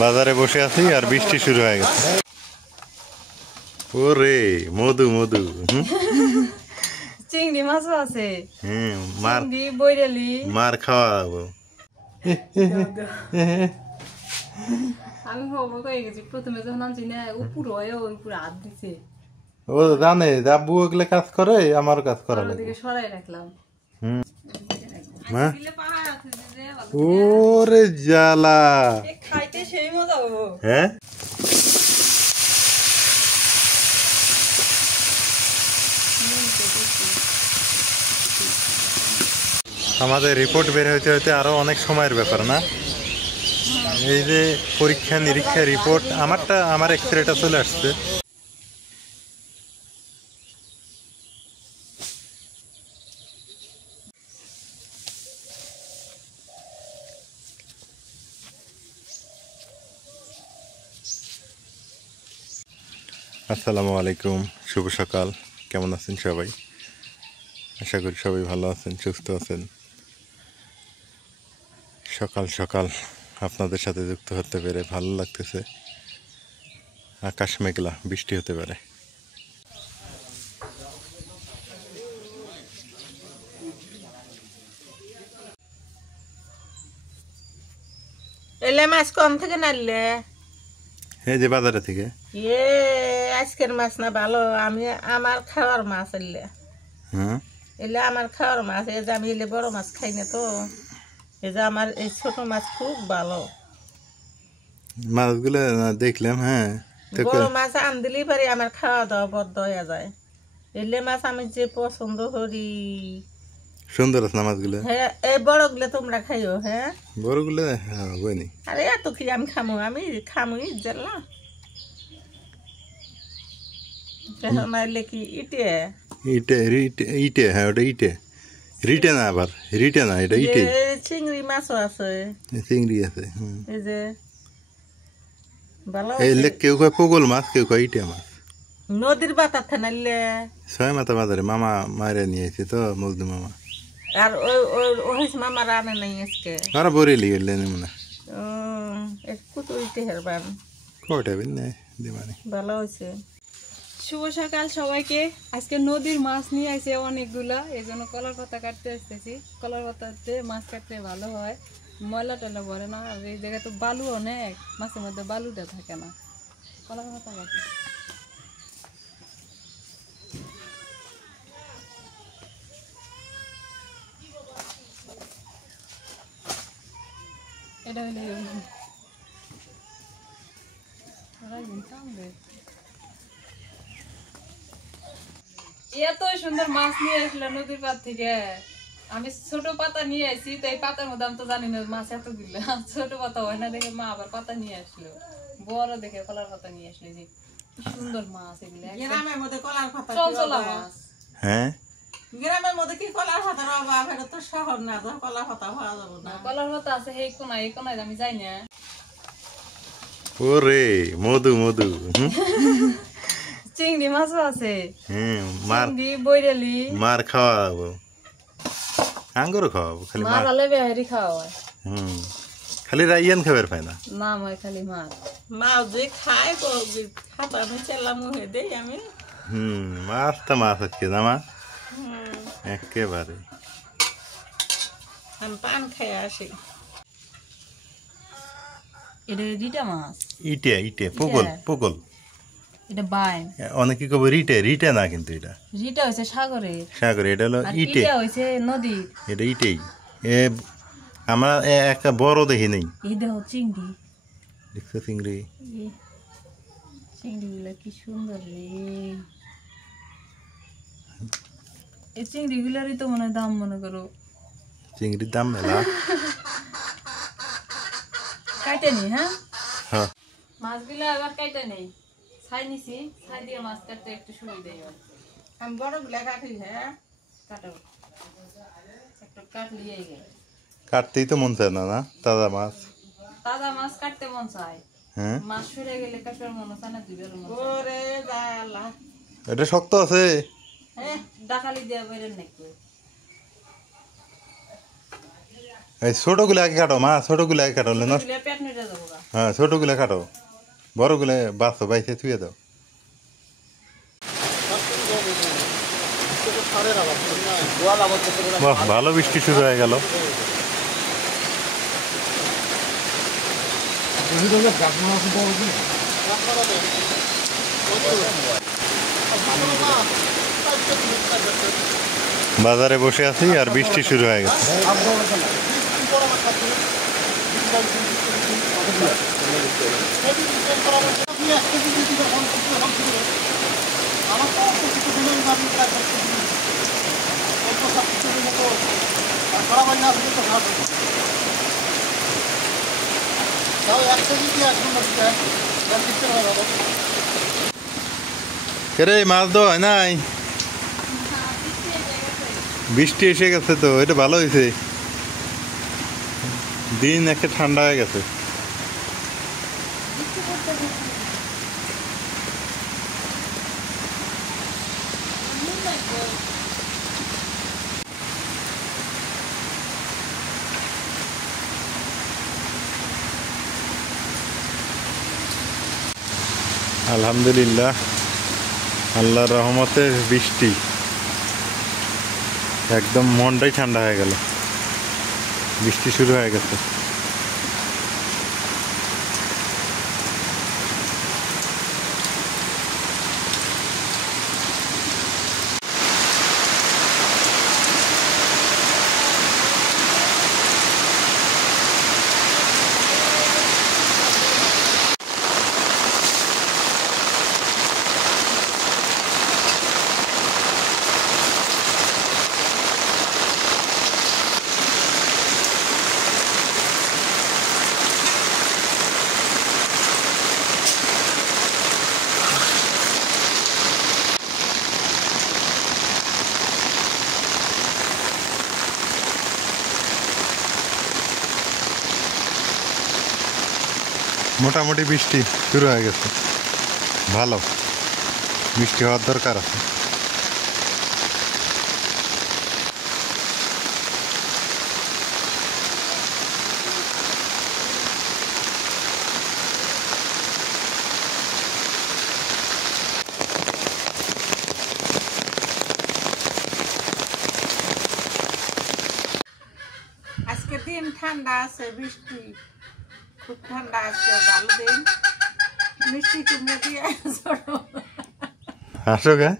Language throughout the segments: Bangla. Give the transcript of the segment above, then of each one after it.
বাজারে বসে আছি আর বৃষ্টি শুরু হয়ে গেছে। ওরে মধু মধু চিংড়ি মাছও আছে। মার চিংড়ি বৈরালি মার খাওয়াবো। আমি হবো কয়ে গেছি প্রথমে যখন আনছি না উপরে ওই পুরো হাত দিছে। ও জানে আব্বু ওগুলো কাজ করে, আমার কাজ করা লাগে। ওদিকে সরাই রাখলাম। ওরে জ্বালা, খাইতে সেই মজা হবো। হ্যাঁ আমাদের রিপোর্ট বের হইতে হইতে আরো অনেক সময়ের ব্যাপার না? এই যে পরীক্ষা নিরীক্ষা রিপোর্ট, আমার এক্সরেটা চলে আসছে। আসসালামু আলাইকুম, শুভ সকাল। কেমন আছেন সবাই? আশা করি সবাই ভালো আছেন, সুস্থ আছেন। সকাল সকাল আপনাদের সাথে যুক্ত হতে পেরে ভালো লাগতেছে। আকাশ মেঘলা, বৃষ্টি হতে পারে। এলে মাছ কম থেকে নাড়লে এই যে বাজারে থেকে আজকের মাছ না ভালো, আমি আমার খাওয়ার মাছ এলে এলে আমার খাওয়ার মাছ। এই যে আমি এলে বড় মাছ খাই না তো, এই যে আমার এই ছোট মাছ খুব ভালো। মাছগুলো দেখলাম, হ্যাঁ বড় মাছ আন দিলেই পারি আমার খাওয়া দাওয়া বদ্ধ হয়ে যায়। এলে মাছ আমি যে পছন্দ করি। সুন্দর আছে না মাছগুলো? হ্যাঁ, এই বড়গুলো তোমরা খাইও। হ্যাঁ বড়গুলো আরে এত কি আমি খামুই জানলা মারলে কি ইটে ইটে, হ্যাঁ ওটা ইটে, রিটে না, আবার রিটে না, এটা ইটে। চিংড়ি মাছও আছে, চিংড়ি আছে। এই যে ভালো। কেউ কয় পোগল মাছ, কেউ কয় ইটে মাছ। নদীর বাতার থানাইলে ছয় মাথা বাজারে মামা মারে নিয়ে আসছে তো, মজদু মামা। আর ওই মামা রানে নাই আজকে, আর বরেলি গেলে না একটু ইটে হেরবান কয়টা বিন নেই দিমানি। ভালো হয়েছে। শুভ সকাল সবাইকে। আজকে নদীর মাছ নিয়ে আসে অনেকগুলা, এই জন্য কলার পাতা কাটতে আসতেছি। কলার পাতাতে মাছ কাটতে ভালো হয়, ময়লা টয়লা ভরে না। আর এই জায়গায় তো বালু অনেক, মাছের মধ্যে বালুটা থাকে না। কলার পাতা কাটি এটা হলে এত সুন্দর মাছ নিয়ে আসলো নদীর পাড় থেকে। আমি ছোট পাতা নিয়ে আসি, তো এই পাতার মধ্যে আমি তো জানি না মাছ এত দিল। ছোট পাতা হয় না দেখে মা আবার পাতা নিয়ে আসলো, বড় দেখে কলার পাতা নিয়ে আসলো। যে সুন্দর মাছ এগুলো, গ্রামের মধ্যে কলার পাতা চলচলা মাছ। হ্যাঁ গ্রামের মধ্যে কি কলার পাতার অভাব? এটা তো শহর না, কলার পাতা পাওয়া যাবে না। কলার পাতা আছে এই কোনায় আমি যাই না। ওরে মধু মধু চিংড়ি মাছও আছে, মার চিংড়ি বৈরালি মার খাওয়াবো, আঙ্গুর খাওয়াবো। খালি মাছ আলে বেহারি খাওয়া হয়। খালি রাইয়ান খাবার পায় না, নাম হয় খালি মাছ। মাছ যে খায় খাতা আমি চেলা মুহে দেই আমি। মাছ তো মাছ হচ্ছে না মাছ একেবারে। আমি পান খেয়ে আসি। এটা রিটা মাছ, ইটে ইটে পোগল পোগল। এটা বাইন, অনেকে কব রিটে, রিটে না কিন্তু এটা রিটা হইছে সাগরের, সাগরে। এটা হলো ইটে, এটা হইছে নদীর। এটা ইটেই। আমরা একটা বড় দেখি নেই। এই দেখো চিংড়ি, দেখছো চিংড়ি? চিংড়ি গুলা কি সুন্দর রে। এই চিংড়ি গুলারই তো মনে দাম, মনে করো চিংড়ির দাম মেলা। কাইটে নি। হ্যাঁ হ্যাঁ মাছগুলো আবার কাইটে নেই, ছাই নিছি। ছাই দিয়ে মাছ কাটতে একটু সুবিধা হয়। আমি বড় গুলা কাটি। হ্যাঁ কাটো একটু কাটলিয়ে গেল। কাটতেই তো মন চায় না, না তাজা মাছ। তাজা মাছ কাটতে মন চায়, হ্যাঁ মাছ সরে গেলে কাটবার মনে চায় না, দুইবার মন চায়। ওরে জালা, এটা শক্ত আছে। ডাকালি দেওয়া বেরেন নাকি এই ছোটগুলো আগে কাটো মা, ছোটগুলো আগে কাটো নষ্ট। পেট নিতে যাবো গা। হ্যাঁ ছোটগুলো কাটো, বড়গুলো বাঁচো বাইসে থুয়ে দাও। বাহ, ভালো বৃষ্টি শুরু হয়ে গেল। বাজারে বসে আছি আর বৃষ্টি শুরু হয়ে গেছে। রে মাছ তো হয় নাই, বৃষ্টি এসে গেছে তো, এটা ভালো হয়েছে, দিন একে ঠান্ডা হয়ে গেছে। আলহামদুলিল্লাহ, আল্লাহর রহমতের বৃষ্টি, একদম মনটাই ঠান্ডা হয়ে গেল, বৃষ্টি শুরু হয়ে গেছে। মোটামুটি বৃষ্টি শুরু হয়ে গেছে, ভালো বৃষ্টি হওয়ার দরকার আছে। আজকে দিন ঠান্ডা আছে, বৃষ্টি খুব ঠান্ডা আছে, ভালো দিন। মিষ্টি কুমড়া দিয়ে আসো গা,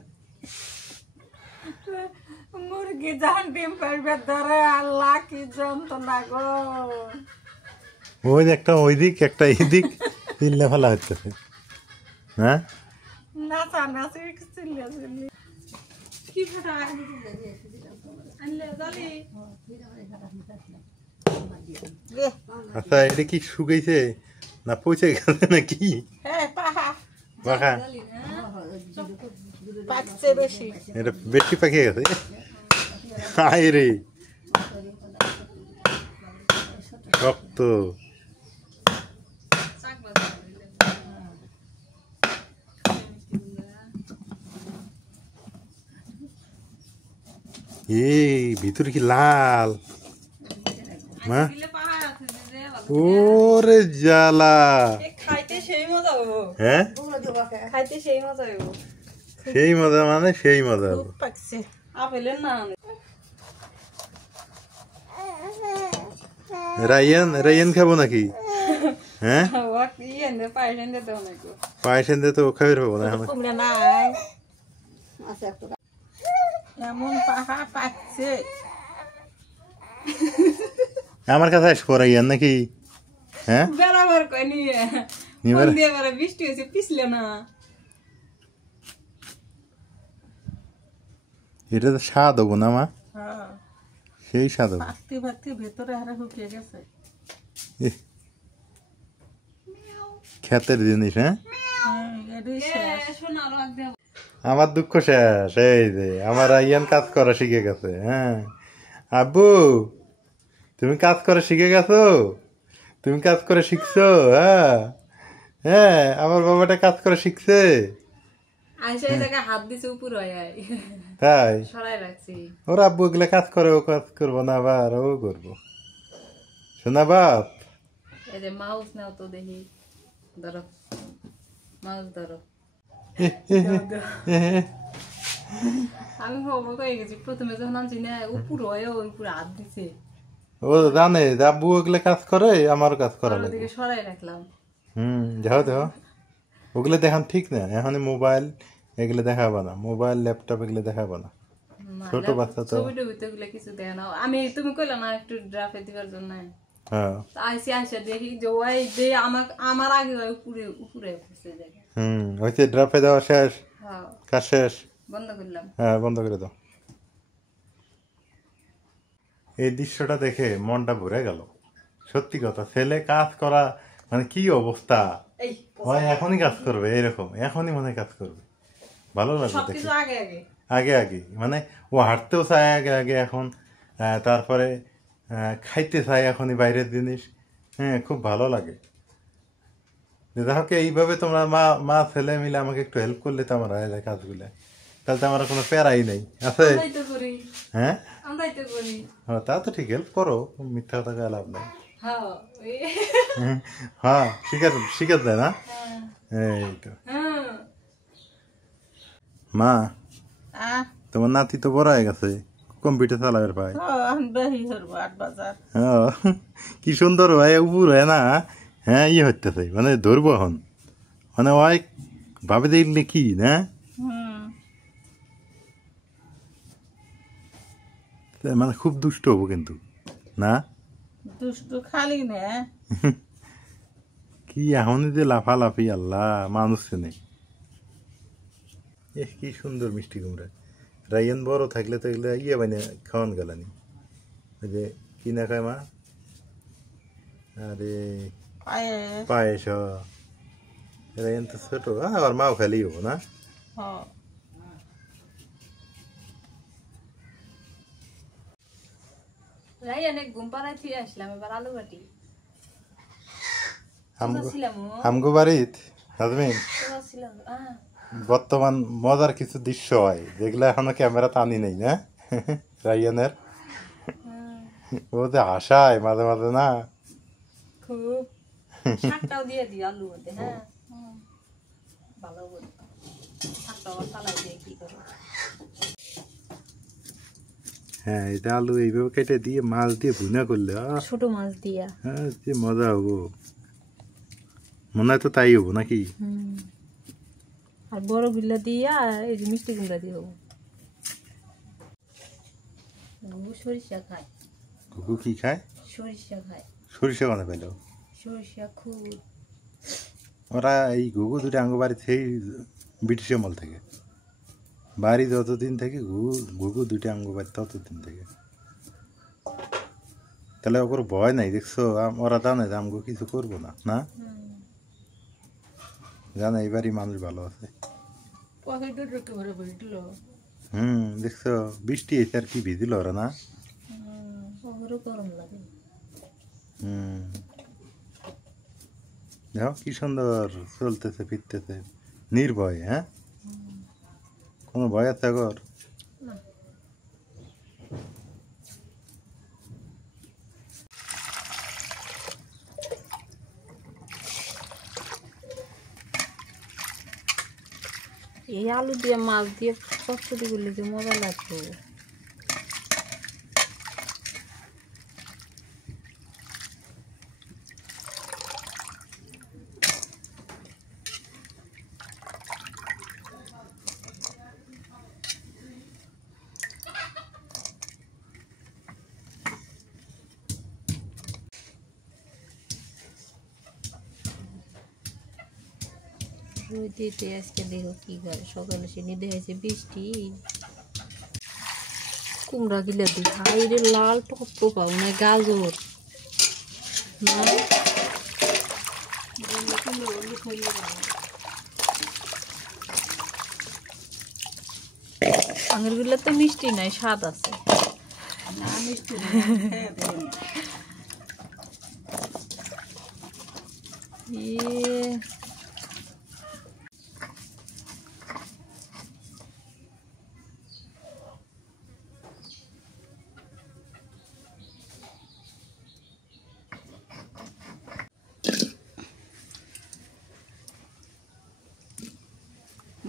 মুরগি যখন ডিম পারবে ধরে, আল্লাহ কি যন্ত্রণা গো। ওই একটা ওই দিক একটা এই দিক চিল্লা ফেলা হচ্ছে। হ্যাঁ নাচা নাচি চিল্লা চিল্লি কি ফাটা আনলে জালি। আচ্ছা, এটা কি শুকাইছে না পচে গেছে নাকি? হ্যাঁ পাহা পাখা, পাকছে বেশি। এটা বেশি পাকিয়ে গেছে। আয় রে শক্ত। এই ভিতরে কি লাল মা? ওরে জ্বালা, খাইতে সেই মজা হবো। হ্যাঁ খাইতে সেই মজা হবো। সেই মজা মানে সেই মজা খুব হবে। পাকছে। আপেলের না রাইয়ান রাইয়ান খাবো নাকি? হ্যাঁ পায়েস এনে দেবো নাকি? পায়েস এনে তো খাবে পাবো না এখন। কুমড়া নাই, এমন পাহা পাকছে। আমার কাছে আসবো রাইয়ান নাকি? হ্যাঁ বেড়াবার কই নিয়ে নিবার ফোন দিয়ে বেড়া, বৃষ্টি হয়েছে পিছলে না। এটা তো স্বাদ হবো না মা, হ্যাঁ সেই স্বাদ হবো। পাকতে পাকতে ভেতরে হারে হুকিয়ে গেছে। ইহ, ক্ষেতের জিনিস। হ্যাঁ এটাই শেষ। শোনা রাখ দেব। আমার দুঃখ শেষ, এই যে আমার রাইয়ান কাজ করা শিখে গেছে। হ্যাঁ আব্বু, তুমি কাজ করে শিখে গেছো, তুমি কাজ করে শিখছো। হ্যাঁ হ্যাঁ, আমার বাবাটা কাজ করে শিখছে। আইসা এই জায়গায় হাত দিছে উপর হয় তাই সরাই রাখছি। ওর আব্বু এগুলো কাজ করে, ও কাজ করবো না, আবার ও করবো। সোনা বাপ এই যে মাউস নাও তো দেখি, ধরো মাউস ধরো। আমি অবাক হয়ে গেছি, প্রথমে যখন আনছি না উপর হয়ে উপরে হাত দিছে, ও জানে যে আব্বু ওগুলো কাজ করে, আমার কাজ করা আর লাগে। ওদিকে সরাই রাখলাম। যাও দেখো, ওগুলো দেখান ঠিক না। এখন মোবাইল এগুলো দেখাবো না, মোবাইল ল্যাপটপ এগুলো দেখাবো না, ছোট বাচ্চা তো। ছবি টবি তো এগুলো কিছু দেয় না। আমি তুমি কইলা না একটু ড্রাফে দিবার জন্য, হ্যাঁ আইসি আইসা দেখি যে ওই যে আমার আগে হয় উপরে উপরে পড়ছে জায়গা। হয়েছে, ড্রাফে দেওয়া শেষ, হ্যাঁ কাজ শেষ। বন্ধ করলাম। হ্যাঁ বন্ধ করে দাও। এই দৃশ্যটা দেখে মনটা ভরে গেল। সত্যি কথা, ছেলে কাজ করা মানে কি অবস্থা, এই হয় এখনই কাজ করবে, এরকম এখনই মনে হয় কাজ করবে, ভালো লাগবে দেখে। সবকিছু আগে আগে আগে আগে মানে ও হাঁটতেও চায় আগে আগে এখন, তারপরে খাইতে চায় এখনই বাইরের জিনিস। হ্যাঁ, খুব ভালো লাগে। দেখো এইভাবে তোমরা মা মা ছেলে মিলে আমাকে একটু হেল্প করলে তো আমার হয়ে যায় কাজগুলো, তাহলে তো আমার কোনো প্যারাই নেই আছে। আমরাই তো করি, হ্যাঁ আমরাই তো করি। হ্যাঁ, তা তো ঠিক, হেল্প করো, মিথ্যা কথা কয়ে লাভ নেই। হ্যাঁ হ্যাঁ শিখার দেয় না। এই তো হ্যাঁ মা, আহ তোমার নাতি তো বড় হয়ে গেছে, কম্পিউটার চালাবের ভাই। আমি বেশি করবো 8 বাজার। হ্যাঁ, কি সুন্দর ভাই উপর হয় না। হ্যাঁ, ইয়ে হইতেছে মানে ধরবো এখন, মানে ওই ভাবে দেখলে কি না, মানে খুব দুষ্ট হবো কিন্তু না। দুষ্টু খালি না, কি এখনই যে লাফালাফি, আল্লাহ মানুষ নেই। কি সুন্দর মিষ্টি কুমড়া। রাইয়ান বড় থাকলে তো এগুলো ইয়ে বানিয়ে খাওয়ান গেলানি, ওই যে কি না খায় মা, আরে পায়েস। পায়েস। রাইয়ান তো ছোট, আবার মাও খাইলেই হবো না। রাই অনেক ঘুম পাড়ায় ফিরে আসলাম, এবার আলু বাটি ছিলাম। আমগো বাড়িত হাজবেন্ড বর্তমান মজার কিছু দৃশ্য হয় যেগুলো এখনো ক্যামেরাতে আনি নেই না। রাইয়ানের ও যে হাসায় মাঝে মাঝে না, খুব শাকটাও দিয়ে দিই আলু মধ্যে। হ্যাঁ ভালো করে শাকটাও ফালাই দিয়ে কি করো। হ্যাঁ এটা আলু এইভাবে কেটে দিয়ে মাছ দিয়ে ভুনা করলে ছোট মাছ দিয়া, হ্যাঁ যে মজা হবো, মনে হয় তো তাই হবো নাকি। আর বড় বিল্লা দিয়া এই যে মিষ্টি কুমড়া দিয়ে হবো। সরিষা খায়, কুকু কি খায়? সরিষা খায়। সরিষা কোনে পেল? সরিষা খুব ওরা এই ঘুঘু দুটো আঙ্গ বাড়ি সেই ব্রিটিশ আমল থেকে, বাড়ি যতদিন থেকে ঘুঘু দুটো আঙ্গ বাড়ি ততদিন থেকে, তাহলে ওর ভয় নাই দেখছো। ওরা জানে যে আমগো কিছু করবো না, না জানে এইবারই মানুষ ভালো আছে। দেখছো বৃষ্টি এসে আর কি ভিজিল ওরা না। গরম লাগে। দেখো কি সুন্দর চলতেছে ফিরতেছে নির্ভয়। হ্যাঁ, কোনো ভয় আছে আগর? এই আলু দিয়ে মাছ দিয়ে চচ্চড়ি করলে যে মজা লাগতো। রোদিতে আজকে দেখো কি করে, সকালে সে নিদে হয়েছে বৃষ্টি। কুমড়া গিলা দি হাই রে লাল টক পাও না, গাজর না আগের গুলা তো মিষ্টি নাই, স্বাদ আছে।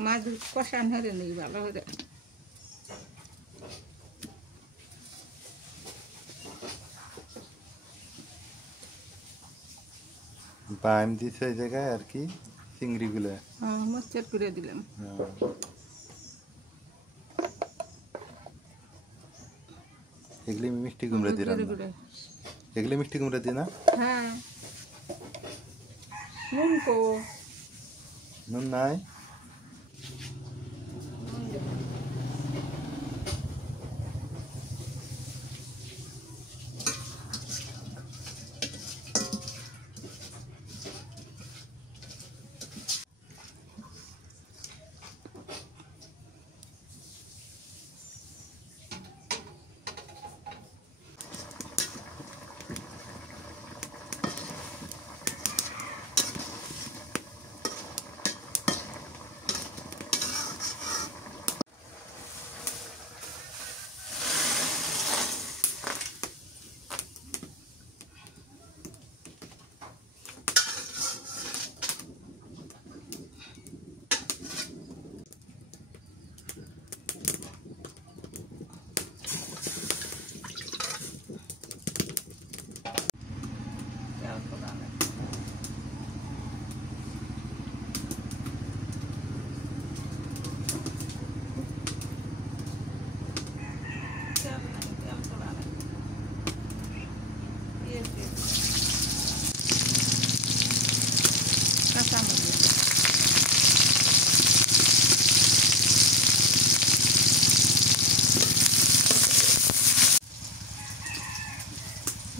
মাছ কষান হরে নেই ভালো করে। বাইম দিছে এই জায়গায় আর কি চিংড়িগুলো। মরিচের করে দিলাম। এগুলি মিষ্টি কুমড়া দিয়ে রান্না। এগুলি মিষ্টি কুমড়া দিয়ে না? হ্যাঁ। নুন কো? নুন নাই?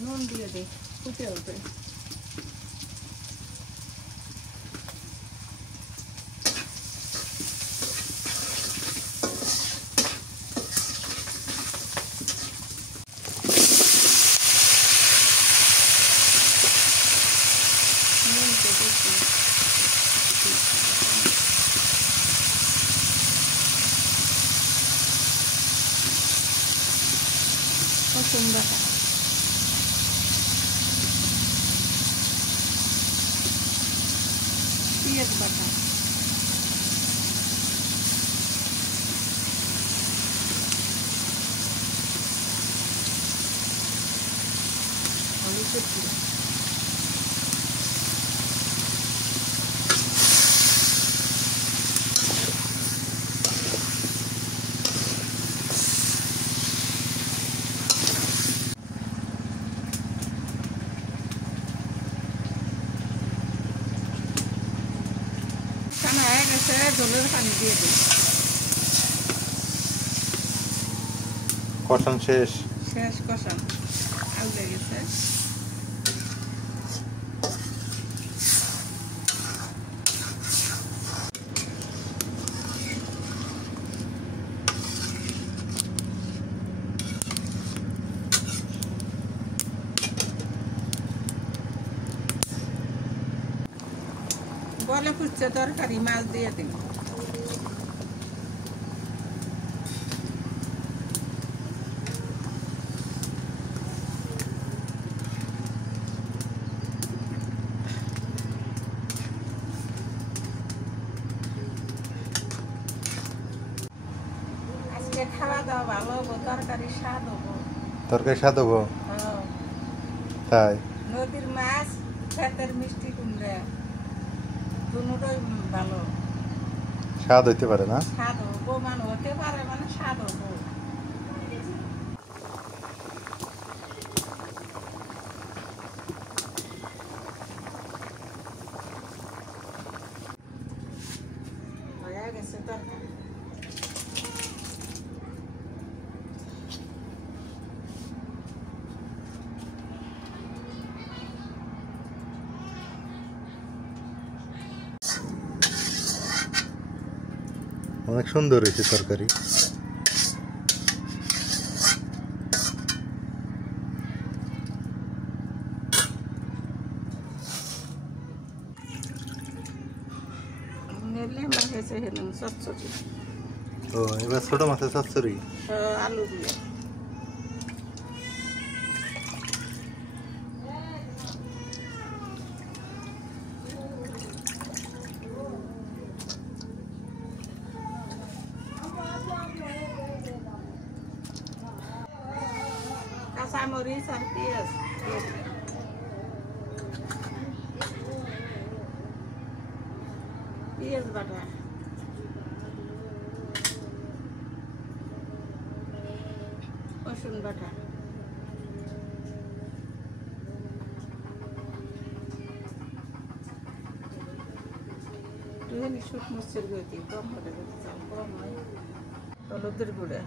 নুন দিয়ে দে ফুটে ওঠে। রসুন বাটা, পেঁয়াজ বাটা, হলুদের গুঁড়ো, হয়ে গেছে জলের পানি দিয়ে দিই। কষান শেষ? শেষ কষান, আলদে গেছে। বলে ফুটছে তরকারি, মাছ দিয়ে দিন। আজকে খাওয়া দাওয়া ভালো হবো, তরকারি স্বাদ হবো। তরকারি স্বাদ হবো? হ্যাঁ। তাই? নদীর মাছ, ক্ষেতের মিষ্টি কুমড়া, দুটোই ভালো স্বাদ হইতে পারে না? স্বাদ হবো, মানে হতে পারে, মানে স্বাদ হবো। হয়ে গেছে তরকারি। অনেক সুন্দর হয়েছে তরকারি। ও এবার ছোট মাছের চচ্চড়ি, আলু দিয়ে কাঁচামরিচ আর পেঁয়াজ পেঁয়াজ বাটা রসুন বাটা একটুখানি শুক মরিচের গুঁড়ো দিই কম করে দিতে চাল কম হয় হলুদের গুঁড়া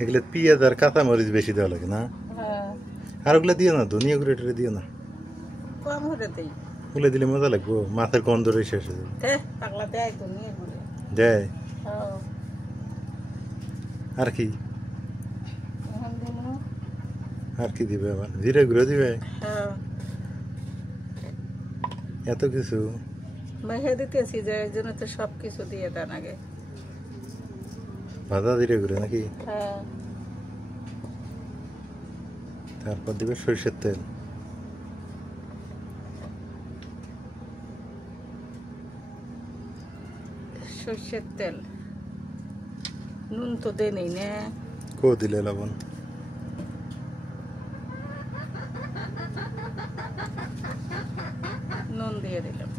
এগুলো পেঁয়াজ আর কাঁচামরিচ বেশি দেওয়া লাগে না হ্যাঁ আর ওগুলো দিও না ধনিয়া গুঁড়ো টুড়ে দিও না কম করে দিই ওগুলো দিলে মজা লাগবো মাছের গন্ধ রয়ে শেষ হয়ে যাবে পাগলা দেয় ধনিয়া গুঁড়ো দেয় হ্যাঁ আর কি এখন দিন আর কি দিবে আবার জিরে গুঁড়ো দিবে হ্যাঁ এত কিছু মেখে দিতেছি যে এই জন্য তো সব কিছু দিয়ে দেন আগে ভাজা জিরে গুঁড়ো নাকি হ্যাঁ তারপর দিবে সরষের তেল সর্ষের তেল নুন তো দে নেই না কো দিলে লবণ নুন দিয়ে দিলাম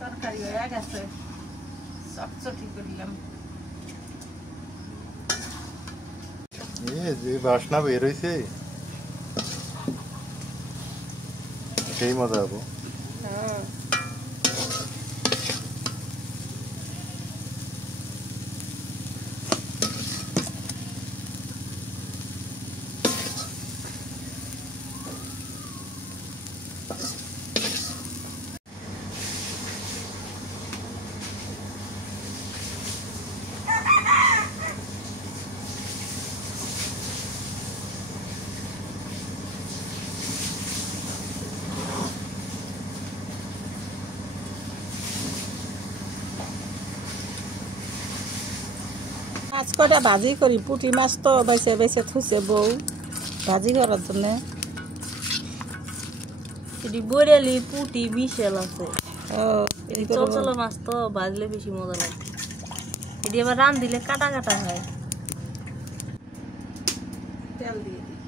তরকারি হয়ে গেছে চটচটি করলাম যে বাসনা বের হয়েছে সেই মজা হবো হ্যাঁ মাছ কটা ভাজি করি পুঁটি মাছ তো বেছে বেছে থুছে বউ ভাজি করার জন্য এটি বরেলি পুটি বিশাল আছে ও এটি চলচল মাছ তো ভাজলে বেশি মজা লাগে এটি আবার রান দিলে কাটা কাটা হয় তেল দিয়ে দিই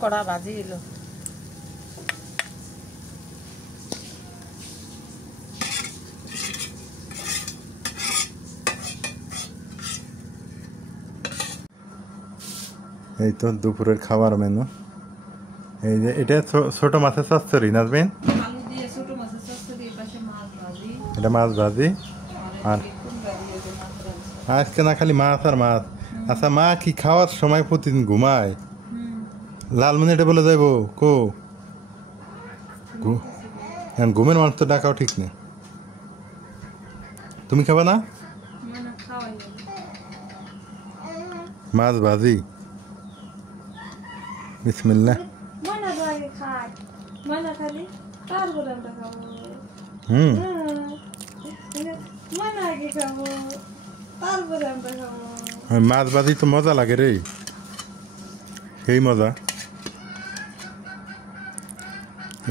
কড়া ভাজি এলো এই তো দুপুরের খাবার মেনু। এই যে এটা ছোট মাছের চচ্চড়ি নাজবেন, আলু দিয়ে ছোট মাছের চচ্চড়ি, পাশে মাছ ভাজি, এটা মাছ ভাজি। আর কুমড়া দিয়ে যে মাছ রান্না। আজকে না খালি মাছ আর মাছ। আচ্ছা মা কি খাওয়ার সময় প্রতিদিন ঘুমায়? লালমনি এটা বলে যাইব কো ঘুমের মানুষ তো ডাকাও ঠিক নেই। তুমি খাবে না? মানে খাওয়াই মাছ ভাজি, বিসমিল্লাহ। ময়না তো আগে খায়, ময়না খালি তারপরে আমরা খাবো। ময়না আগে খাবো, তারপরে আমরা খাবো। মাছ ভাজি তো মজা লাগে রে, সেই মজা।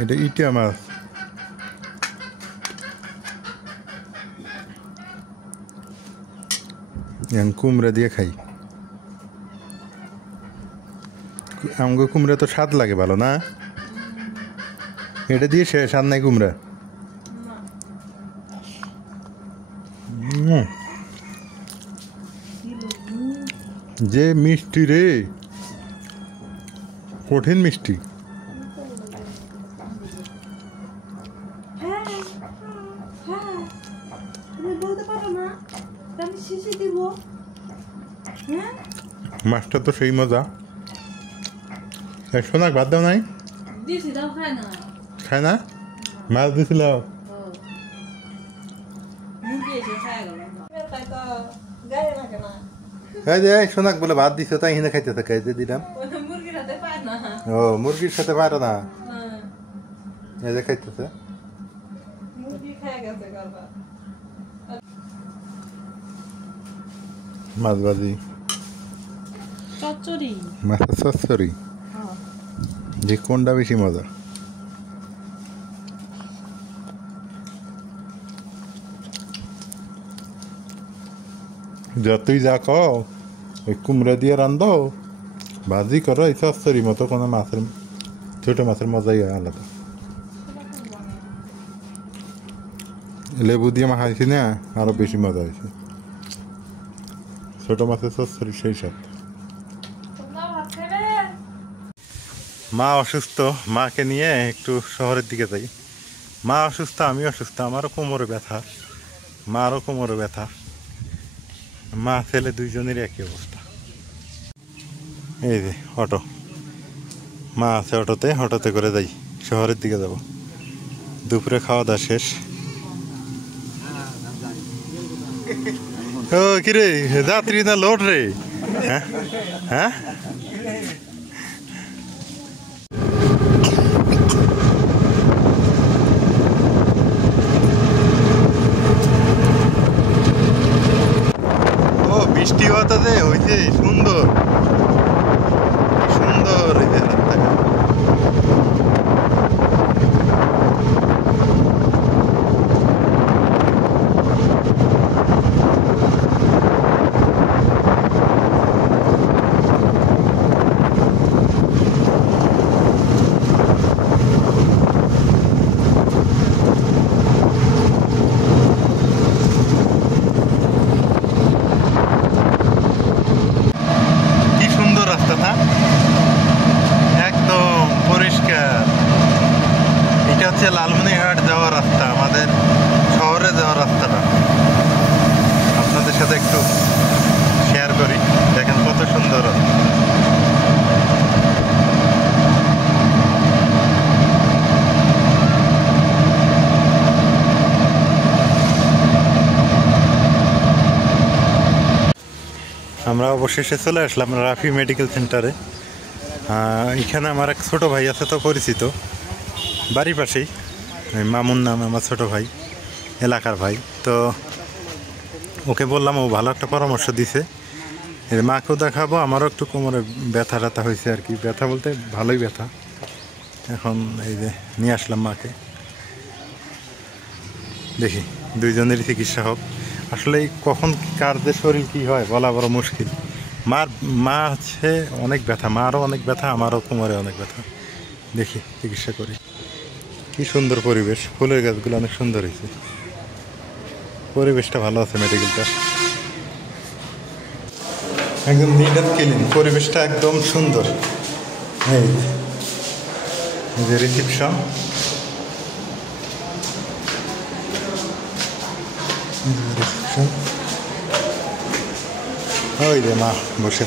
এটা ইটা মাছ, কুমড়া দিয়ে খাই। আমগো কুমড়া তো স্বাদ লাগে ভালো না, এটা দিয়ে শেষ আর নাই কুমড়া। যে মিষ্টি রে, কঠিন মিষ্টি। তুমি বলতে পারো না আমি শিশি দিব? হ্যাঁ মাছটা তো সেই মজা। সোনাক ভাত দাও নাই? দিয়েছি, দাও খায় না। খায় না? মাছ দিছিল? মুরগি এসে খায় গেল। তাই তো গায়ে লাগে না। এই যে সোনাক বলে ভাত দিছে, তাই হিনে খাইতে থাকে, যে দিলাম। মুরগির হাতে পায় না। ও মুরগির সাথে পারে না, এই যে খাইতেছে। মুরগি খায় গেছে গরবা। মাছ ভাজি, চচ্চড়ি, মাছের চচ্চড়ি, যে কোনটা বেশি মজা? যতই যা কও, ওই কুমড়া দিয়ে রান্ধো, ভাজি করো, এই চচ্চড়ি মতো কোনো মাছের, ছোট মাছের মজাই আলাদা। লেবু দিয়ে মাখাইছি না, আরো বেশি মজা হয়েছে। ছোট মাছের চচ্চড়ি সেই সাথে। মা অসুস্থ, মাকে নিয়ে একটু শহরের দিকে যাই। মা অসুস্থ, আমি অসুস্থ, আমারও কোমরে ব্যথা, মারও কোমরে ব্যথা। মা ছেলে দুইজনেরই একই অবস্থা। এই যে অটো, মা আছে অটোতে, অটোতে করে যাই, শহরের দিকে যাব। দুপুরে খাওয়া দাওয়া শেষ। ও কিরে যাত্রী না লোড রে? হ্যাঁ হ্যাঁ, বৃষ্টি হতে হয়েছে, সুন্দর সুন্দর এই যে রাস্তাঘাট। একদম পরিষ্কার। এটা হচ্ছে লালমনিরহাট যাওয়ার রাস্তা, আমাদের শহরে যাওয়ার রাস্তাটা আপনাদের সাথে একটু শেয়ার করি। দেখেন কত সুন্দর। আমরা অবশেষে চলে আসলাম রাফি মেডিকেল সেন্টারে। এখানে আমার এক ছোটো ভাই আছে, তো পরিচিত, বাড়ির পাশেই, মামুন নাম আমার ছোটো ভাই, এলাকার ভাই। তো ওকে বললাম, ও ভালো একটা পরামর্শ দিছে। মাকেও দেখাবো, আমারও একটু কোমরে ব্যথা ট্যাথা হয়েছে আর কি, ব্যথা বলতে ভালোই ব্যথা। এখন এই যে নিয়ে আসলাম মাকে, দেখি দুইজনেরই চিকিৎসা হোক। আসলে কখন কার যে শরীর কী হয় বলা বড় মুশকিল। মা হচ্ছে অনেক ব্যথা, মারও অনেক ব্যথা, আমারও কোমরে অনেক ব্যথা। দেখি চিকিৎসা করি। কি সুন্দর পরিবেশ, ফুলের গাছগুলো অনেক সুন্দর হয়েছে, পরিবেশটা ভালো আছে মেডিকেলটা। একদম নিট অ্যান্ড ক্লিন, পরিবেশটা একদম সুন্দর। এই যে রিসেপশন, ওই রে মা বসে।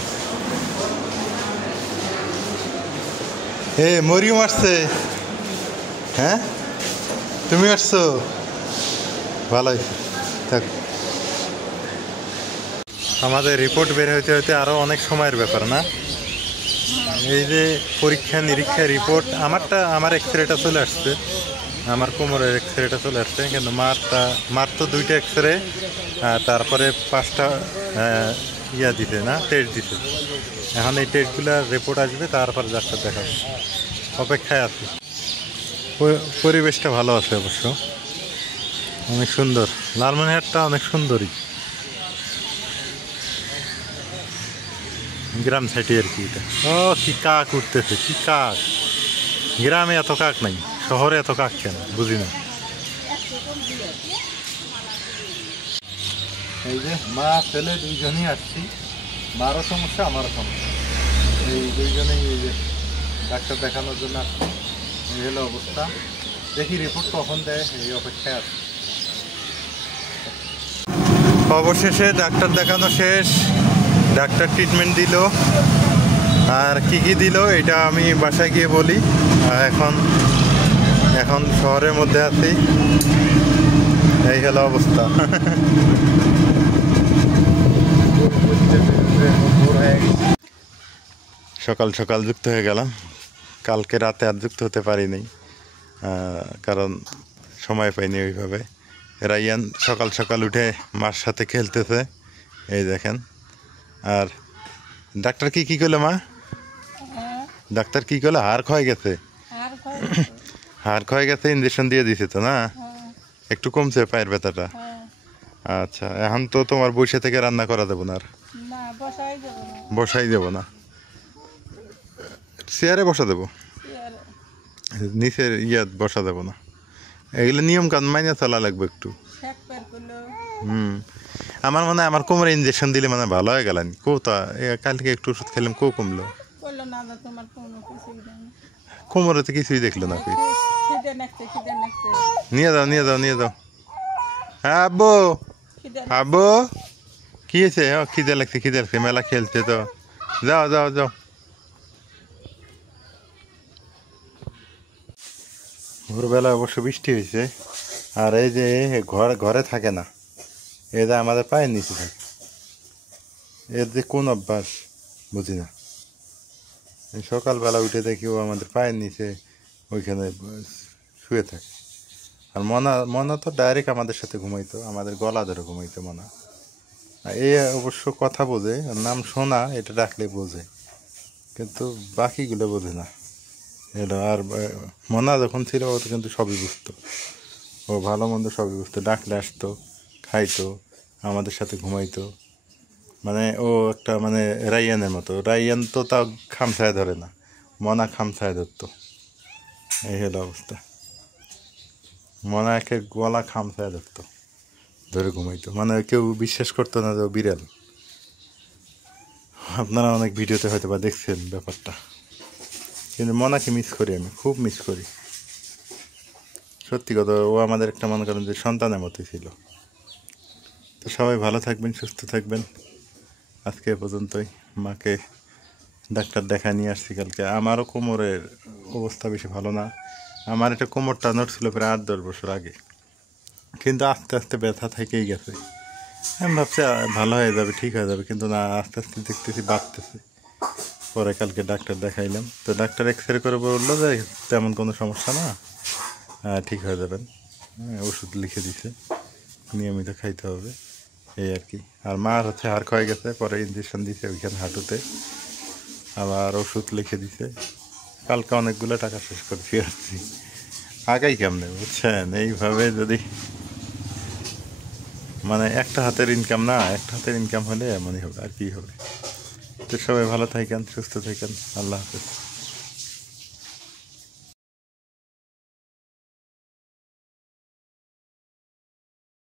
মরিয়ম আসছে। হ্যাঁ, তুমি আসছো, ভালোই থাক। আমাদের রিপোর্ট বের হইতে হইতে আরও অনেক সময়ের ব্যাপার না? এই যে পরীক্ষা নিরীক্ষা রিপোর্ট, আমার এক্সরেটা চলে আসছে, আমার কোমরের এক্সরেটা চলে আসছে, কিন্তু মার তো 2টা এক্সরে, তারপরে 5টা ইয়া দিতে না, টেস্ট দিতে। এখন এই টেস্টগুলোর রিপোর্ট আসবে, তারপর ডাক্তার দেখাবো, অপেক্ষায় আছি। পরিবেশটা ভালো আছে অবশ্য, অনেক সুন্দর। লালমনিরহাটটা অনেক সুন্দরই, গ্রাম সাইডে আর কি। এটা কি কাক উঠতেছে, কি কাক! গ্রামে এত কাক নাই, শহরে এত কাক কেন বুঝি না। এই যে মা ছেলে 2জনই আসছি, মারও সমস্যা আমারও সমস্যা, এই 2জনেই এই যে ডাক্তার দেখানোর জন্য আসছি। এই হলো অবস্থা, দেখি রিপোর্ট কখন দেয়, এই অপেক্ষায় আছে। অবশেষে ডাক্তার দেখানো শেষ, ডাক্তার ট্রিটমেন্ট দিল, আর কি দিল এটা আমি বাসায় গিয়ে বলি। এখন শহরের মধ্যে আছি, এই হলো অবস্থা। সকাল সকাল যুক্ত হয়ে গেলাম, কালকে রাতে আর যুক্ত হতে পারিনি, কারণ সময় পাইনি ওইভাবে। রাইয়ান সকাল সকাল উঠে মার সাথে খেলতেছে, এই দেখেন। আর ডাক্তার কি করলো মা? ডাক্তার কি করলো? হাড় ক্ষয় গেছে, হাড় ক্ষয় গেছে, ইঞ্জেকশন দিয়ে দিছে তো না? একটু কমছে পায়ের ব্যথাটা? আচ্ছা, এখন তো তোমার বসে থেকে রান্না করা দেবো না, আর বসাই দেবো না, চেয়ারে বসা দেবো, নিচের বসা দেবো না। এগুলো নিয়ম কানুন মাইনে চলা লাগবে একটু। আমার মনে হয় আমার কোমরে ইঞ্জেকশন দিলে মানে ভালো হয়ে গেলেন। কালকে একটু ওষুধ খেলাম, কমলো, কোমরে তো কিছুই দেখলো না। নিয়ে যাও। হ্যাঁ আব্বু, আব্বু কি হয়েছে? খিদে লাগছে, মেলা খেলছে তো, যাও। ভোরবেলা অবশ্য বৃষ্টি হয়েছে, আর এই যে ঘরে থাকে না, এই যে আমাদের পায়ের নিচে থাকে, এর যে কোন অভ্যাস বুঝি না। সকালবেলা উঠে দেখি ও আমাদের পায়ের নিচে ওইখানে শুয়ে থাকে। আর মনা তো ডাইরেক্ট আমাদের সাথে ঘুমাইতো, আমাদের গলা ধরে ঘুমাইতো মনা। এই অবশ্য কথা বোঝে, নাম সোনা এটা ডাকলে বোঝে, কিন্তু বাকিগুলো বোঝে না। এলো আর মনা যখন ছিল ও তো কিন্তু সবই বুঝতো, ও ভালো মন্দ সবই বুঝতো, ডাকলে আসতো, খাইতো, আমাদের সাথে ঘুমাইতো। মানে ও একটা মানে রাইয়ানের মতো। রাইয়ান তো তাও খামছায় ধরে না, মনা খামছায় ধরতো। এই হলো অবস্থা, মনা একে গলা খামছায় ধরতো, ধরে ঘুমাইতো, মানে কেউ বিশ্বাস করতো না যে ও বিড়াল। আপনারা অনেক ভিডিওতে হয়তো বা দেখছেন ব্যাপারটা, কিন্তু মনাকে মিস করি, আমি খুব মিস করি সত্যি কথা। ও আমাদের একটা মনে করেন যে সন্তানের মতোই ছিল। তো সবাই ভালো থাকবেন, সুস্থ থাকবেন। আজকে এ পর্যন্তই। মাকে ডাক্তার দেখা নিয়ে আসছি কালকে। আমারও কোমরের অবস্থা বেশি ভালো না, আমার একটা কোমরটা নড়ছিল প্রায় 8-10 বছর আগে, কিন্তু আস্তে আস্তে ব্যথা থেকেই গেছে। আমি ভাবছি ভালো হয়ে যাবে, ঠিক হয়ে যাবে, কিন্তু না, আস্তে আস্তে দেখতেছি বাড়তেছে। পরে কালকে ডাক্তার দেখাইলাম, তো ডাক্তার এক্সরে করে বললো যে তেমন কোনো সমস্যা না, ঠিক হয়ে যাবেন। ওষুধ লিখে দিছে, নিয়মিত খাইতে হবে, এই আর কি। আর মার হাড় ক্ষয়ে গেছে, পরে ইঞ্জেকশন দিছে ওইখানে হাঁটুতে, আবার ওষুধ লিখে দিছে। কালকে অনেকগুলো টাকা শেষ করে ফিরে আসছি। আগাই কেমনে বুঝছেন? এইভাবে যদি মানে একটা হাতের ইনকাম হলে এমনই হবে, আর কি হবে। তো সবাই ভালো থাকেন, সুস্থ থাকেন, আল্লাহ হাফেজ।